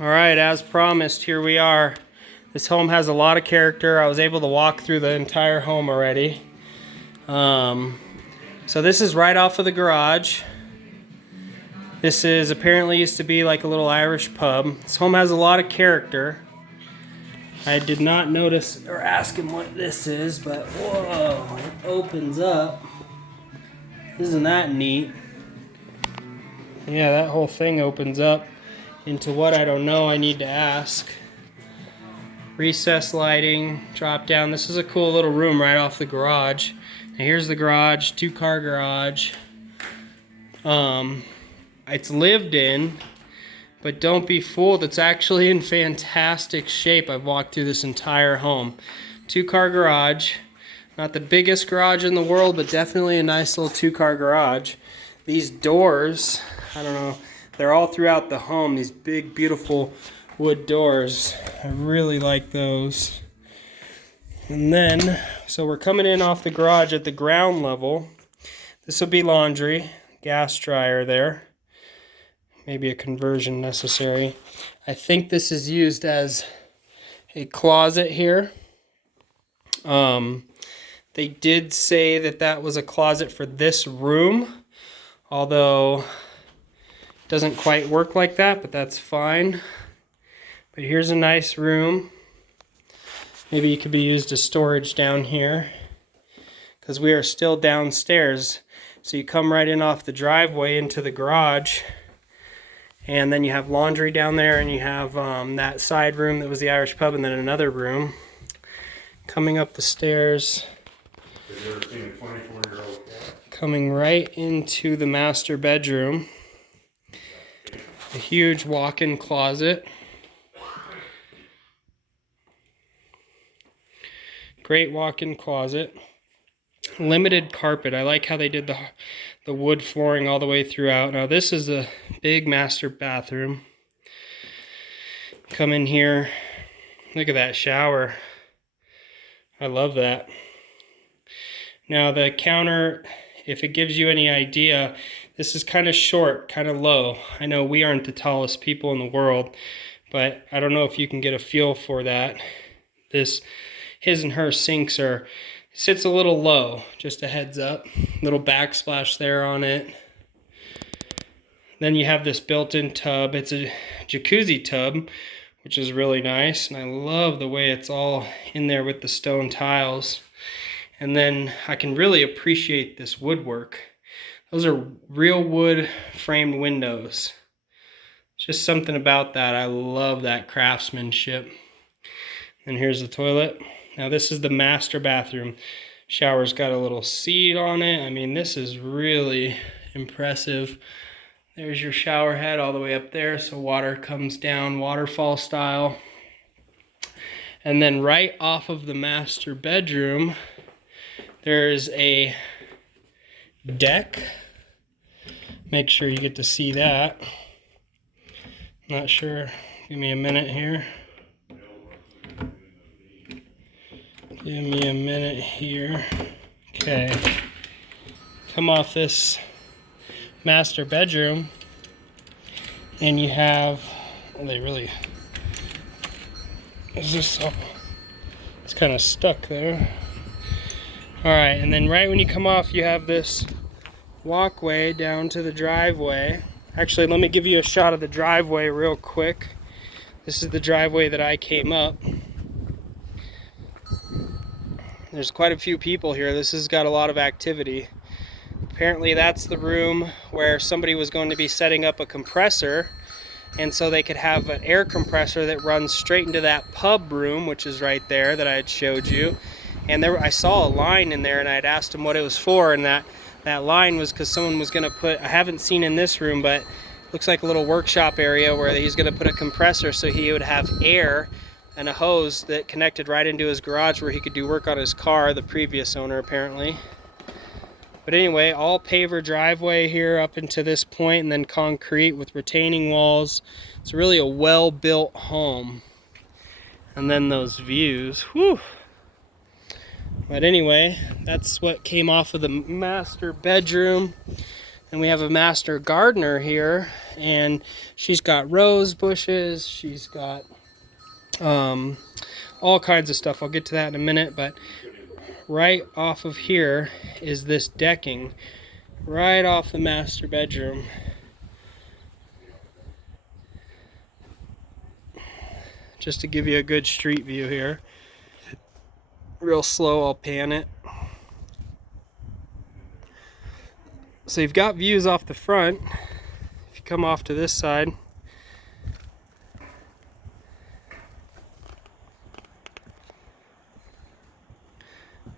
All right, as promised, here we are. This home has a lot of character. I was able to walk through the entire home already. So this is right off of the garage. This is apparently used to be like a little Irish pub. This home has a lot of character. I did not notice or ask him what this is, but whoa, it opens up. Isn't that neat? Yeah, that whole thing opens up into what I don't know. I need to ask. Recess lighting, drop down. This is a cool little room right off the garage. Now here's the garage, 2-car garage. It's lived in, but don't be fooled. It's actually in fantastic shape. I've walked through this entire home. 2-car garage. Not the biggest garage in the world, but definitely a nice little 2-car garage. These doors, I don't know, they're all throughout the home. These big, beautiful wood doors. I really like those. And then, so we're coming in off the garage at the ground level. This will be laundry, gas dryer there. Maybe a conversion necessary. I think this is used as a closet here. They did say that that was a closet for this room, although it doesn't quite work like that, but that's fine. But here's a nice room. Maybe it could be used as storage down here, because we are still downstairs. So you come right in off the driveway into the garage, and then you have laundry down there, and you have that side room that was the Irish pub, and then another room. Coming up the stairs, Have you ever seen a 24-year-old cat? coming right into the master bedroom. A huge walk-in closet. Great walk-in closet. Limited carpet. I like how they did the wood flooring all the way throughout. Now this is a big master bathroom. Come in here. Look at that shower. I love that. Now the counter, if it gives you any idea, this is kind of short, kind of low. I know we aren't the tallest people in the world, but I don't know if you can get a feel for that. His and her sinks sits a little low, just a heads up. Little backsplash there on it. Then you have this built-in tub. It's a jacuzzi tub, which is really nice, and I love the way it's all in there with the stone tiles. And then I can really appreciate this woodwork. Those are real wood framed windows. Just something about that. I love that craftsmanship. And here's the toilet. Now this is the master bathroom. Shower's got a little seat on it. I mean, this is really impressive. There's your shower head all the way up there, so water comes down waterfall style. And then right off of the master bedroom, there's a deck. Make sure you get to see that. Not sure. Give me a minute here. Give me a minute here. Okay. Come off this master bedroom, and you have, well, it's kind of stuck there. All right, and then right when you come off, you have this walkway down to the driveway. Actually, let me give you a shot of the driveway real quick. This is the driveway that I came up. There's quite a few people here. This has got a lot of activity. Apparently that's the room where somebody was going to be setting up a compressor, and so they could have an air compressor that runs straight into that pub room, which is right there that I had showed you. And I saw a line in there, and I had asked him what it was for, and that line was because someone was going to put, I haven't seen in this room, but looks like a little workshop area where he's going to put a compressor so he would have air and a hose that connected right into his garage where he could do work on his car, the previous owner apparently. But anyway, all paver driveway here up into this point, and then concrete with retaining walls. It's really a well-built home. And then those views, whew. But anyway, that's what came off of the master bedroom. And we have a master gardener here, and she's got rose bushes, she's got all kinds of stuff. I'll get to that in a minute, but right off of here is this decking, right off the master bedroom. Just to give you a good street view here. Real slow, I'll pan it. So you've got views off the front. If you come off to this side,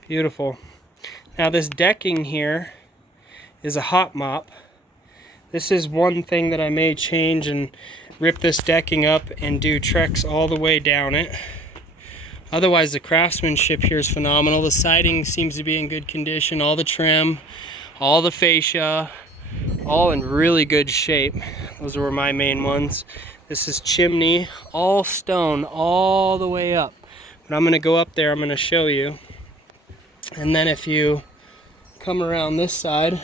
beautiful. Now this decking here is a hot mop. This is one thing that I may change and rip this decking up and do Trex all the way down it. Otherwise, the craftsmanship here is phenomenal. The siding seems to be in good condition. All the trim, all the fascia, all in really good shape. Those were my main ones. This is chimney, all stone, all the way up. But I'm gonna go up there, I'm gonna show you. And then if you come around this side,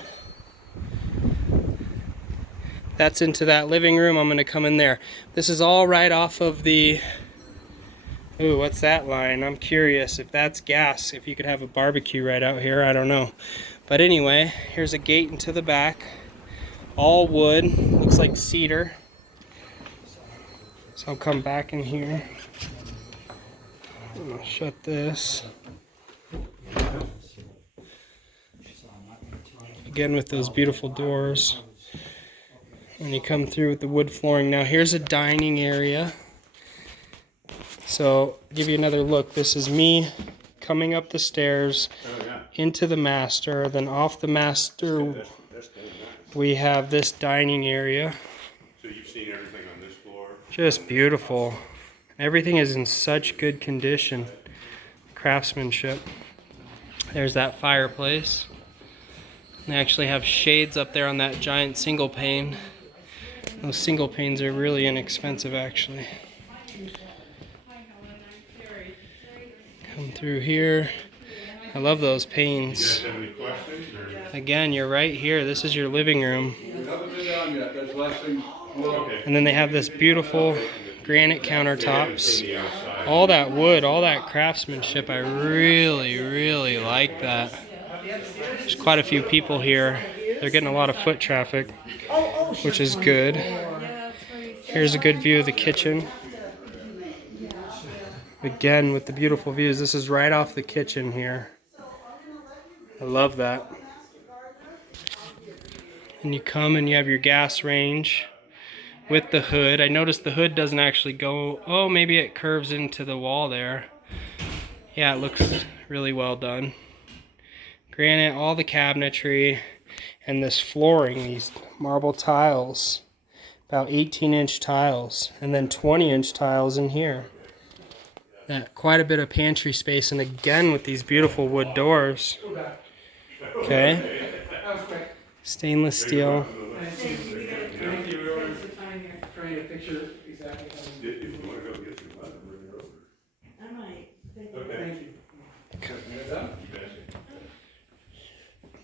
that's into that living room. I'm gonna come in there. This is all right off of the, ooh, what's that line? I'm curious if that's gas, if you could have a barbecue right out here, I don't know. But anyway, here's a gate into the back. All wood, looks like cedar. So I'll come back in here. I'm gonna shut this. Again with those beautiful doors. And you come through with the wood flooring. Now here's a dining area. So give you another look. This is me coming up the stairs into the master. Then off the master we have this dining area. So you've seen everything on this floor? Just beautiful. Everything is in such good condition. Craftsmanship. There's that fireplace. They actually have shades up there on that giant single pane. Those single panes are really inexpensive actually. Come through here. I love those panes. You guys have any questions? Or? Again, you're right here. This is your living room. Okay. And then they have this beautiful granite countertops. All that wood, all that craftsmanship, I really, really like that. There's quite a few people here. They're getting a lot of foot traffic, which is good. Here's a good view of the kitchen. Again, with the beautiful views. This is right off the kitchen here. I love that. And you come and you have your gas range with the hood. I noticed the hood doesn't actually go, oh, maybe it curves into the wall there. Yeah, it looks really well done. Granite, all the cabinetry, and this flooring, these marble tiles, about 18-inch tiles, and then 20-inch tiles in here. Quite a bit of pantry space, and again with these beautiful wood doors. Okay. Stainless steel. If you want to go get some butter, bring it over. I might. Okay.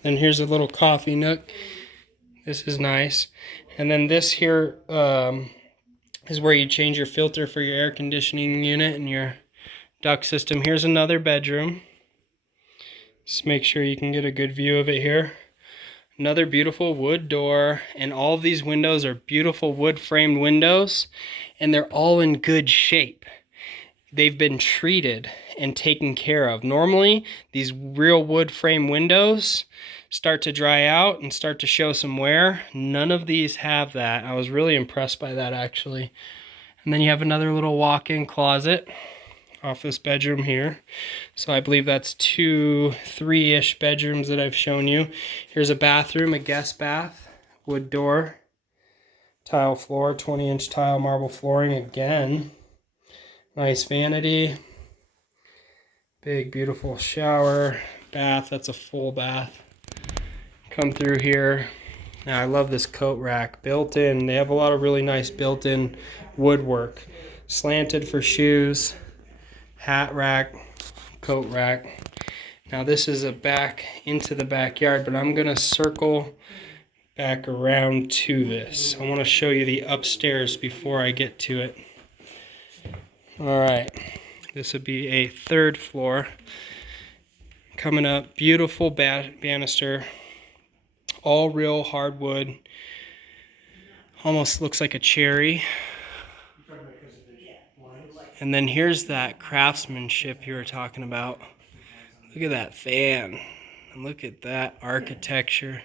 And here's a little coffee nook. This is nice. And then this here is where you change your filter for your air conditioning unit and your duct system. Here's another bedroom. Just make sure you can get a good view of it here. Another beautiful wood door, and all of these windows are beautiful wood framed windows, and they're all in good shape. They've been treated and taken care of. Normally, these real wood frame windows start to dry out and start to show some wear. None of these have that. I was really impressed by that actually. And then you have another little walk-in closet off this bedroom here. So I believe that's 2, 3-ish bedrooms that I've shown you. Here's a bathroom, a guest bath, wood door, tile floor, 20-inch tile marble flooring again. Nice vanity. Big beautiful shower, bath, that's a full bath. Come through here. Now I love this coat rack, built in. They have a lot of really nice built-in woodwork. Slanted for shoes. Hat rack, coat rack. Now this is a back into the backyard, but I'm gonna circle back around to this. I want to show you the upstairs before I get to it. All right, this would be a third floor. Coming up, beautiful banister, all real hardwood. Almost looks like a cherry. And then here's that craftsmanship you were talking about. Look at that fan. And look at that architecture.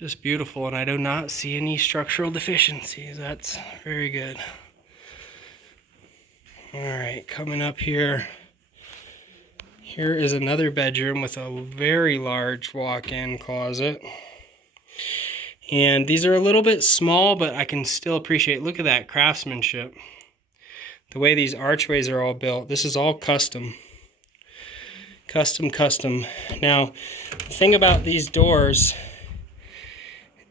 Just beautiful, and I do not see any structural deficiencies. That's very good. All right, coming up here. Here is another bedroom with a very large walk-in closet. And these are a little bit small, but I can still appreciate, look at that craftsmanship. The way these archways are all built. This is all custom. Custom. Now, the thing about these doors,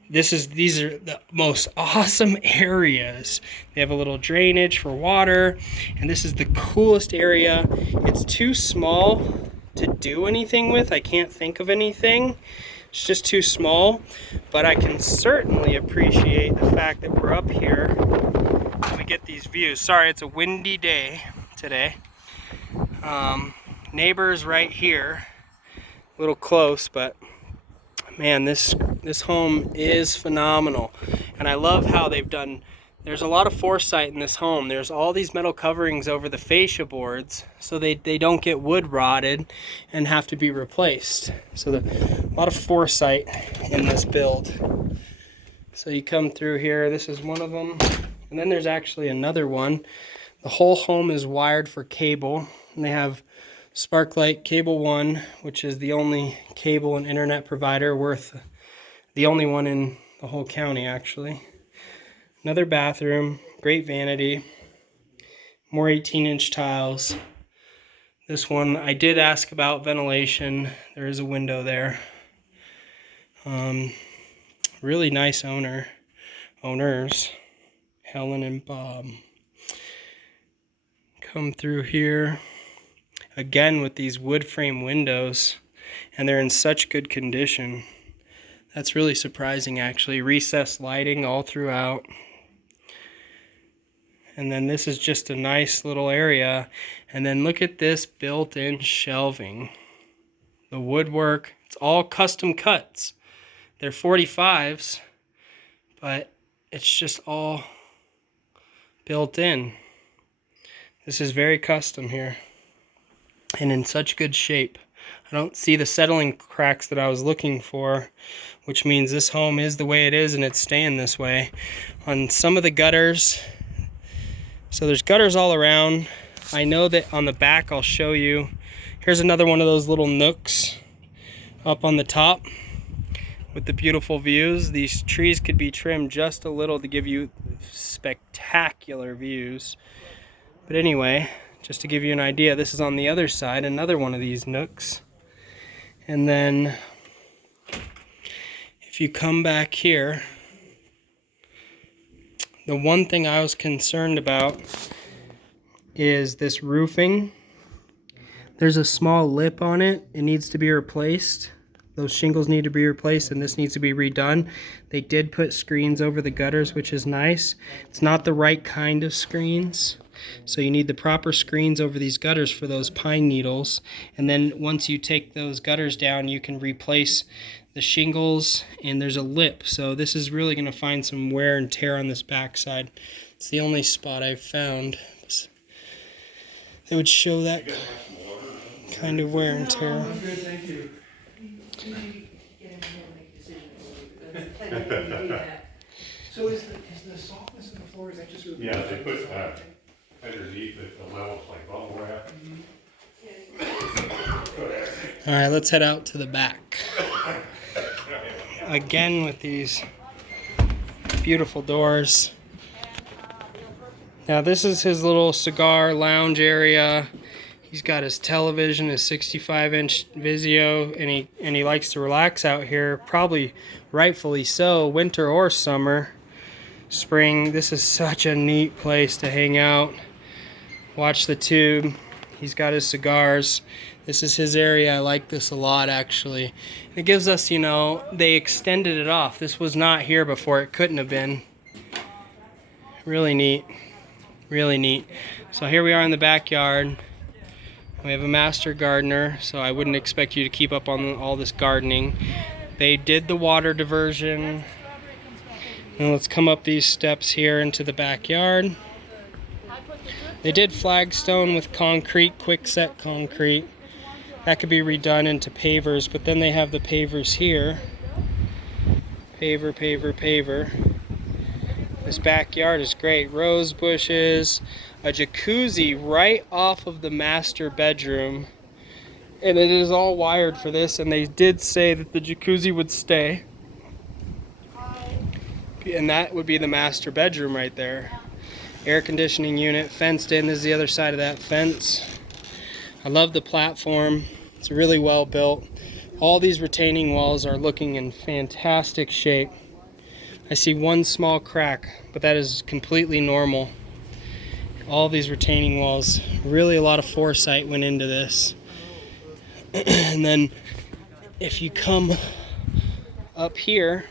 these are the most awesome areas. They have a little drainage for water, and this is the coolest area. It's too small to do anything with. I can't think of anything. It's just too small, but I can certainly appreciate the fact that we're up here and we get these views. Sorry, it's a windy day today. Neighbors right here, a little close, but man, this home is phenomenal. And I love how they've done, there's a lot of foresight in this home. There's all these metal coverings over the fascia boards so they don't get wood rotted and have to be replaced. So a lot of foresight in this build. So you come through here, this is one of them. And then there's actually another one. The whole home is wired for cable, and they have Sparklight Cable One, which is the only cable and internet provider the only one in the whole county, actually. Another bathroom, great vanity, more 18-inch tiles. This one, I did ask about ventilation. There is a window there. Really nice owners, Helen and Bob. Come through here. Again with these wood frame windows, and they're in such good condition. That's really surprising, actually. Recessed lighting all throughout. And then this is just a nice little area. And then look at this built-in shelving. The woodwork, it's all custom cuts. They're 45s, but it's just all built in. This is very custom here, and in such good shape. I don't see the settling cracks that I was looking for, which means this home is the way it is and it's staying this way. On some of the gutters, so there's gutters all around. I know that on the back, I'll show you. Here's another one of those little nooks up on the top with the beautiful views. These trees could be trimmed just a little to give you spectacular views. But anyway, just to give you an idea, this is on the other side, another one of these nooks. And then if you come back here, the one thing I was concerned about is this roofing. There's a small lip on it. It needs to be replaced. Those shingles need to be replaced, and this needs to be redone. They did put screens over the gutters, which is nice. It's not the right kind of screens. So you need the proper screens over these gutters for those pine needles. And then once you take those gutters down, you can replace the shingles, and there's a lip. So this is really going to find some wear and tear on this backside. It's the only spot I've found. They would show that kind of wear and tear. Thank you. So is the softness of the floor, is that just really? Yeah, they put underneath it, the level's like bubble wrap. All right, let's head out to the back. Again with these beautiful doors. Now this is his little cigar lounge area. He's got his television, his 65-inch Vizio, and he likes to relax out here, probably rightfully so, winter or summer, spring. This is such a neat place to hang out, watch the tube. He's got his cigars. This is his area. I like this a lot, actually. It gives us, you know, they extended it off. This was not here before. It couldn't have been. Really neat. Really neat. So here we are in the backyard. We have a master gardener, so I wouldn't expect you to keep up on all this gardening. They did the water diversion. And let's come up these steps here into the backyard. They did flagstone with concrete, quickset concrete. That could be redone into pavers, but then they have the pavers here. Paver, paver, paver. This backyard is great. Rose bushes, a jacuzzi right off of the master bedroom. And it is all wired for this, and they did say that the jacuzzi would stay. And that would be the master bedroom right there. Air conditioning unit, fenced in. This is the other side of that fence. I love the platform. It's really well built. All these retaining walls are looking in fantastic shape. I see one small crack, but that is completely normal. All these retaining walls, really a lot of foresight went into this. And then if you come up here,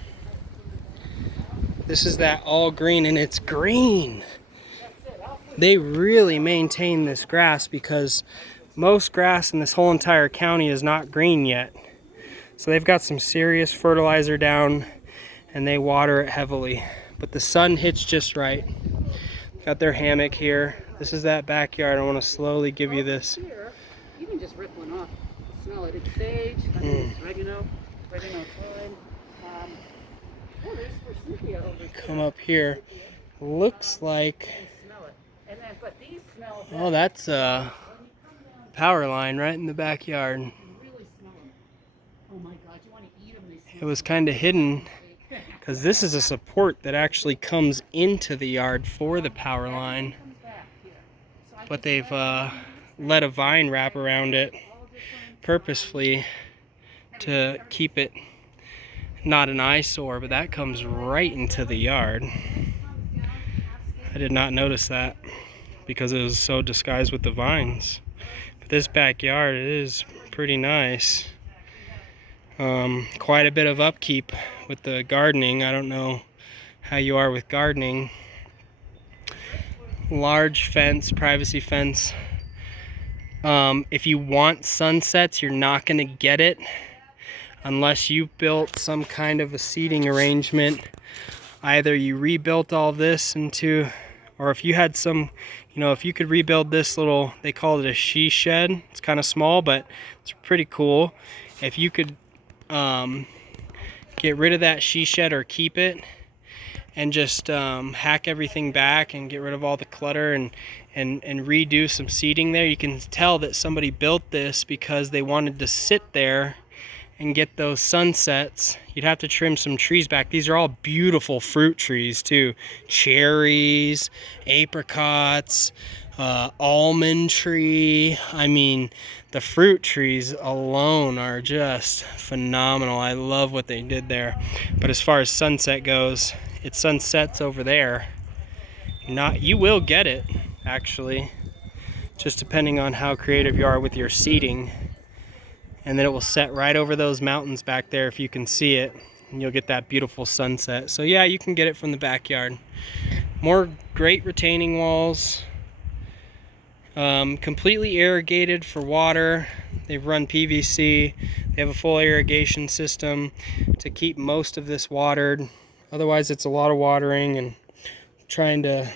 this is that all green, and it's green. They really maintain this grass because most grass in this whole entire county is not green yet. So they've got some serious fertilizer down and they water it heavily. But the sun hits just right. Got their hammock here. This is that backyard. I want to slowly give you this. Here, you can just rip one off. Smell it. It's sage. I mean, it's oregano thyme. Oh, there's forsythia over here. Come up here. Looks like... Smell it. And then, but these smell Oh, that's a power line right in the backyard. really smell them. Oh my God, you want to eat them? They smell It was kind of hidden because this is a support that actually comes into the yard for the power line. back here. So I But they've let a vine wrap around it purposefully to keep it not an eyesore, but that comes right into the yard. I did not notice that because it was so disguised with the vines. But this backyard is pretty nice. Quite a bit of upkeep with the gardening. I don't know how you are with gardening. Large fence, privacy fence. If you want sunsets, you're not going to get it unless you built some kind of a seating arrangement. Either you rebuilt all this into, or if you had some, you know, if you could rebuild this little, they call it a she shed. It's kind of small, but it's pretty cool. If you could get rid of that she shed or keep it and just hack everything back and get rid of all the clutter and redo some seating there, you can tell that somebody built this because they wanted to sit there and get those sunsets. You'd have to trim some trees back. These are all beautiful fruit trees too. Cherries, apricots, almond tree. I mean, the fruit trees alone are just phenomenal. I love what they did there. But as far as sunset goes, it sunsets over there. You will get it, actually, just depending on how creative you are with your seating. And then it will set right over those mountains back there if you can see it, and you'll get that beautiful sunset. So yeah, you can get it from the backyard. More great retaining walls, completely irrigated for water. They've run PVC. They have a full irrigation system to keep most of this watered. Otherwise it's a lot of watering and trying to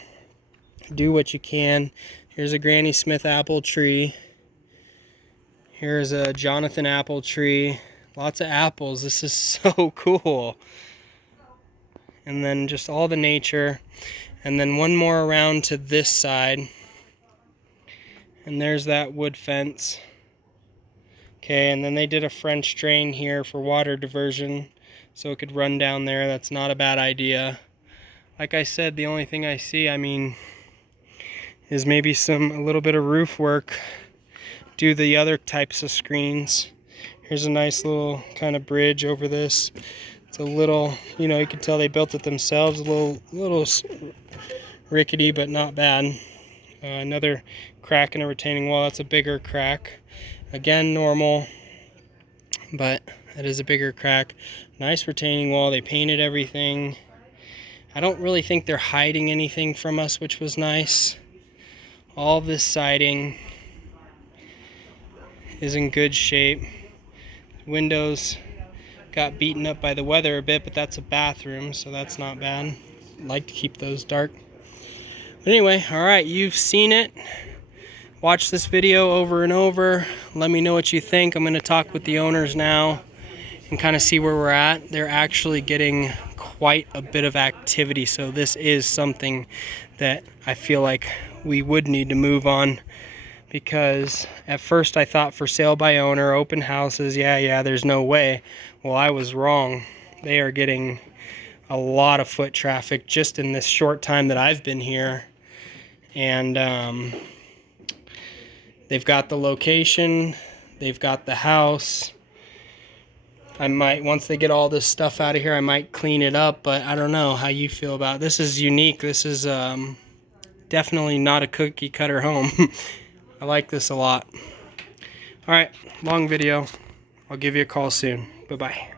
do what you can. Here's a Granny Smith apple tree. Here's a Jonathan apple tree. Lots of apples. This is so cool. And then just all the nature. And then one more around to this side. And there's that wood fence. Okay, and then they did a French drain here for water diversion, so it could run down there. That's not a bad idea. Like I said, the only thing I see, I mean, is maybe a little bit of roof work. Do the other types of screens. Here's a nice little kind of bridge over this. It's a little, you know, you can tell they built it themselves. A little rickety, but not bad. Another crack in a retaining wall. That's a bigger crack. Again, normal, but it is a bigger crack. Nice retaining wall. They painted everything. I don't really think they're hiding anything from us, which was nice. All this siding is in good shape. Windows got beaten up by the weather a bit, but that's a bathroom, so that's not bad. I like to keep those dark. But anyway, all right, you've seen it. Watch this video over and over. Let me know what you think. I'm going to talk with the owners now and kind of see where we're at. They're actually getting quite a bit of activity, so this is something that I feel like we would need to move on, because at first I thought for sale by owner, open houses, yeah, there's no way. Well, I was wrong. They are getting a lot of foot traffic just in this short time that I've been here. And they've got the location, they've got the house. I might, once they get all this stuff out of here, I might clean it up, but I don't know how you feel about it. This is unique. This is definitely not a cookie cutter home. I like this a lot. All right, long video. I'll give you a call soon. Bye-bye.